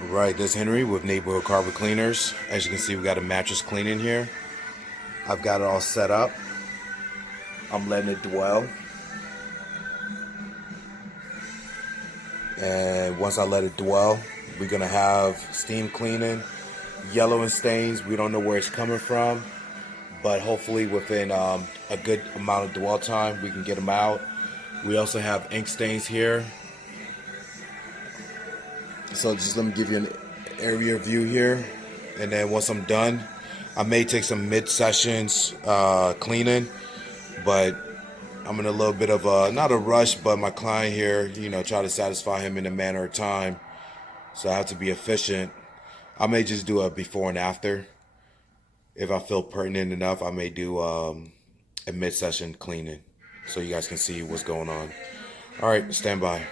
Right, this is Henry with Neighborhood Carpet Cleaners. As you can see, we got a mattress cleaning here. I've got it all set up. I'm letting it dwell. And once I let it dwell, we're gonna have steam cleaning, yellow and stains. We don't know where it's coming from, but hopefully within a good amount of dwell time, we can get them out. We also have ink stains here. So just let me give you an area view here. And then once I'm done, I may take some mid-sessions cleaning, but I'm in a little bit of a, not a rush, but my client here, try to satisfy him in a manner of time. So I have to be efficient. I may just do a before and after. If I feel pertinent enough, I may do a mid-session cleaning so you guys can see what's going on. All right, stand by.